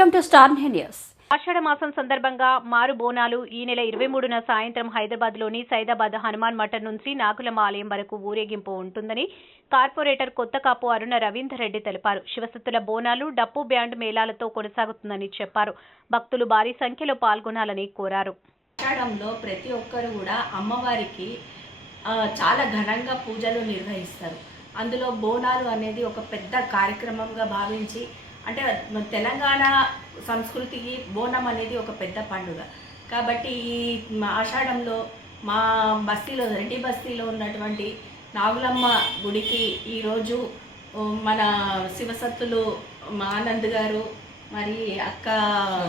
Welcome to Star News. ఆషాఢ మాసం సందర్భంగా మారు బోనాలు ఈ నెల 23న సాయంత్రం హైదరాబాద్లోని సైదాబాద్ హనుమాన్ మఠం నుంచి నాగులమ్మ ఆలయం వరకు ఊరేగింపు ఉంటుందని కార్పొరేటర్ కొత్తకాపు అరుణ రవీందర్ రెడ్డి తెలిపారు. శివసత్తుల బోనాలు డప్పు బ్యాండ్ మేళాలతో కొనసాగుతుందని చెప్పారు. భక్తులు భారీ సంఖ్యలో పాల్గొనాలని కోరారు. ఆషాఢంలో ప్రతి ఒక్కరు కూడా అమ్మవారికి చాలా ఘనంగా పూజలు నిర్వహిస్తారు. అందులో బోనాలు అనేది ఒక పెద్ద కార్యక్రమంగా భావించి, అంటే తెలంగాణ సంస్కృతికి బోనం అనేది ఒక పెద్ద పండుగ. కాబట్టి ఈ ఆషాఢంలో మా బస్తీలో, రెడ్డి బస్తీలో ఉన్నటువంటి నాగులమ్మ గుడికి ఈరోజు మన శివసత్తులు ఆనంద్ గారు, మరి అక్క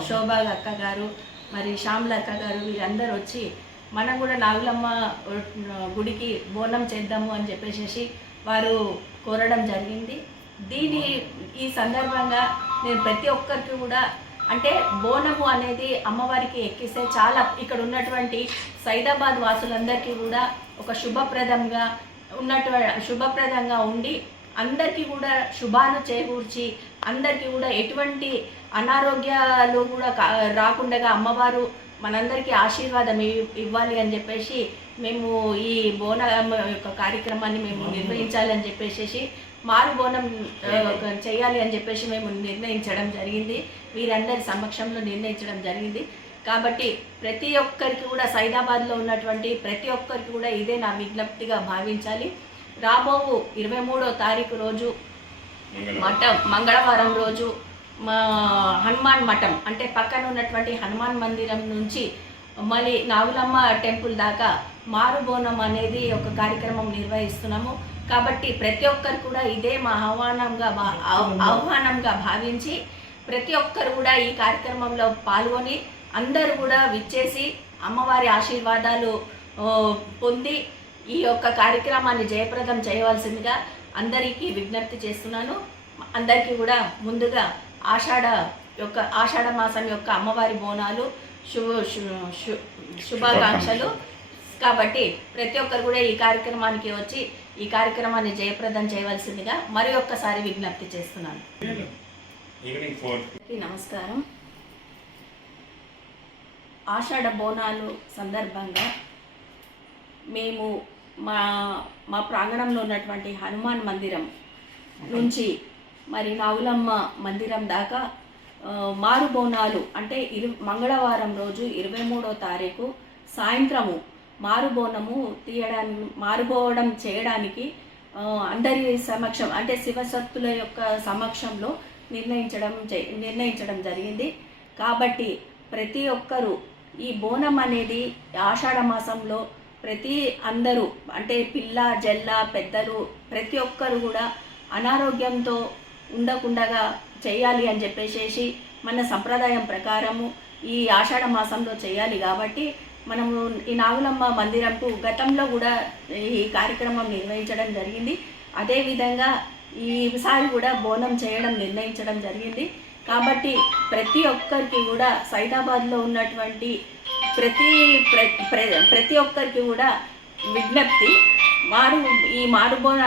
శోభా అక్క గారు, మరి శ్యామల అక్క గారు, వీరందరూ వచ్చి మనం కూడా నాగులమ్మ గుడికి బోనం చేద్దాము అని చెప్పేసి వారు కోరడం జరిగింది. ఈ సందర్భంగా నేను ప్రతి ఒక్కరికి కూడా, అంటే బోనము అనేది అమ్మవారికి ఎక్కిస్తే చాలా ఇక్కడ ఉన్నటువంటి సైదాబాద్ వాసులందరికీ కూడా ఒక శుభప్రదంగా ఉండి అందరికీ కూడా శుభాను చేకూర్చి అందరికీ కూడా ఎటువంటి అనారోగ్యాలు కూడా రాకుండా అమ్మవారు మనందరికీ ఆశీర్వాదం ఇవ్వాలి అని చెప్పేసి మేము ఈ బోనం యొక్క కార్యక్రమాన్ని మేము నిర్వహించాలని చెప్పేసి మారు బోనం చేయాలి అని చెప్పేసి మేము నిర్ణయించడం జరిగింది. వీరందరి సమక్షంలో నిర్ణయించడం జరిగింది. కాబట్టి ప్రతి ఒక్కరికి కూడా సైదాబాద్లో ఉన్నటువంటి ప్రతి ఒక్కరికి కూడా ఇదే నా విజ్ఞప్తిగా భావించాలి. రాబో 23వ తారీఖు రోజు మంగళవారం రోజు మా హనుమాన్ మఠం, అంటే పక్కన ఉన్నటువంటి హనుమాన్ మందిరం నుంచి మళ్ళీ నాగులమ్మ టెంపుల్ దాకా మారు బోనం అనేది ఒక కార్యక్రమం నిర్వహిస్తున్నాము. కాబట్టి ప్రతి ఒక్కరు కూడా ఇదే మా ఆహ్వానంగా భావించి ప్రతి ఒక్కరు కూడా ఈ కార్యక్రమంలో పాల్గొని అందరూ కూడా విచ్చేసి అమ్మవారి ఆశీర్వాదాలు పొంది ఈ యొక్క కార్యక్రమాన్ని జయప్రదం చేయవలసిందిగా అందరికీ విజ్ఞప్తి చేస్తున్నాను. అందరికీ కూడా ముందుగా ఆషాఢ మాసం యొక్క అమ్మవారి బోనాలు శుభాకాంక్షలు. కాబట్టి ప్రతి ఒక్కరు కూడా ఈ కార్యక్రమానికి వచ్చి ఈ కార్యక్రమాన్ని జయప్రదం చేయవలసిందిగా మరి ఒక్కసారి విజ్ఞప్తి చేస్తున్నాను. నమస్కారం. ఆషాఢ బోనాలు సందర్భంగా మేము మా ప్రాంగణంలో ఉన్నటువంటి హనుమాన్ మందిరం నుంచి మరి నాగులమ్మ మందిరం దాకా మారు బోనాలు, అంటే మంగళవారం రోజు 23వ తారీఖు సాయంత్రము మారుబోవడం చేయడానికి అందరి సమక్షం, అంటే శివసత్తుల యొక్క సమక్షంలో నిర్ణయించడం జరిగింది. కాబట్టి ప్రతి ఒక్కరూ ఈ బోనం అనేది ఆషాఢ మాసంలో అందరూ, అంటే పిల్ల జల్ల పెద్దలు ప్రతి ఒక్కరు కూడా అనారోగ్యంతో ఉండకుండా చేయాలి అని చెప్పేసి మన సంప్రదాయం ప్రకారము ఈ ఆషాఢ మాసంలో చేయాలి. కాబట్టి మనము ఈ నాగులమ్మ మందిరంకు గతంలో కూడా ఈ కార్యక్రమం నిర్వహించడం జరిగింది. అదేవిధంగా ఈసారి కూడా బోనం చేయడం నిర్ణయించడం జరిగింది. కాబట్టి ప్రతి ఒక్కరికి కూడా సైదాబాద్లో ఉన్నటువంటి ప్రతి ఒక్కరికి కూడా విజ్ఞప్తి, ఈ మారు బోనాన్ని